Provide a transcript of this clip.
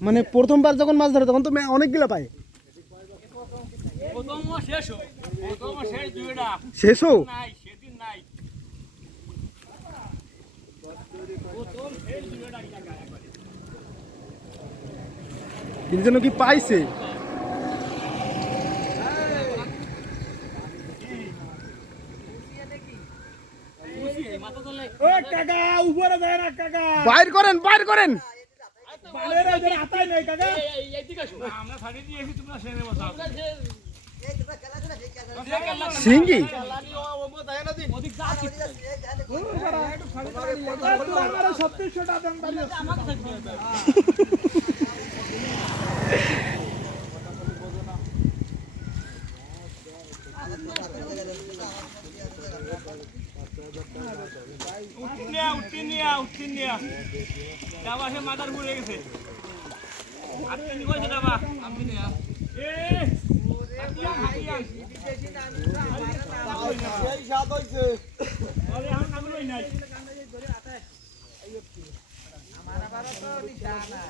মানে প্রথমবার যখন মাছ ধরে তখন তো অনেকগুলো পায়। শেষও কিন্তু যেন কি পাইছে। বাইর করেন বাইর করেন। সিঙ্গি মাথার ঘুরে গেছে আজকে নিব সেটা বা আমি নিয়া এই সাত হইছে আরে এখন নামলই নাই আমার আবার তো নিশা না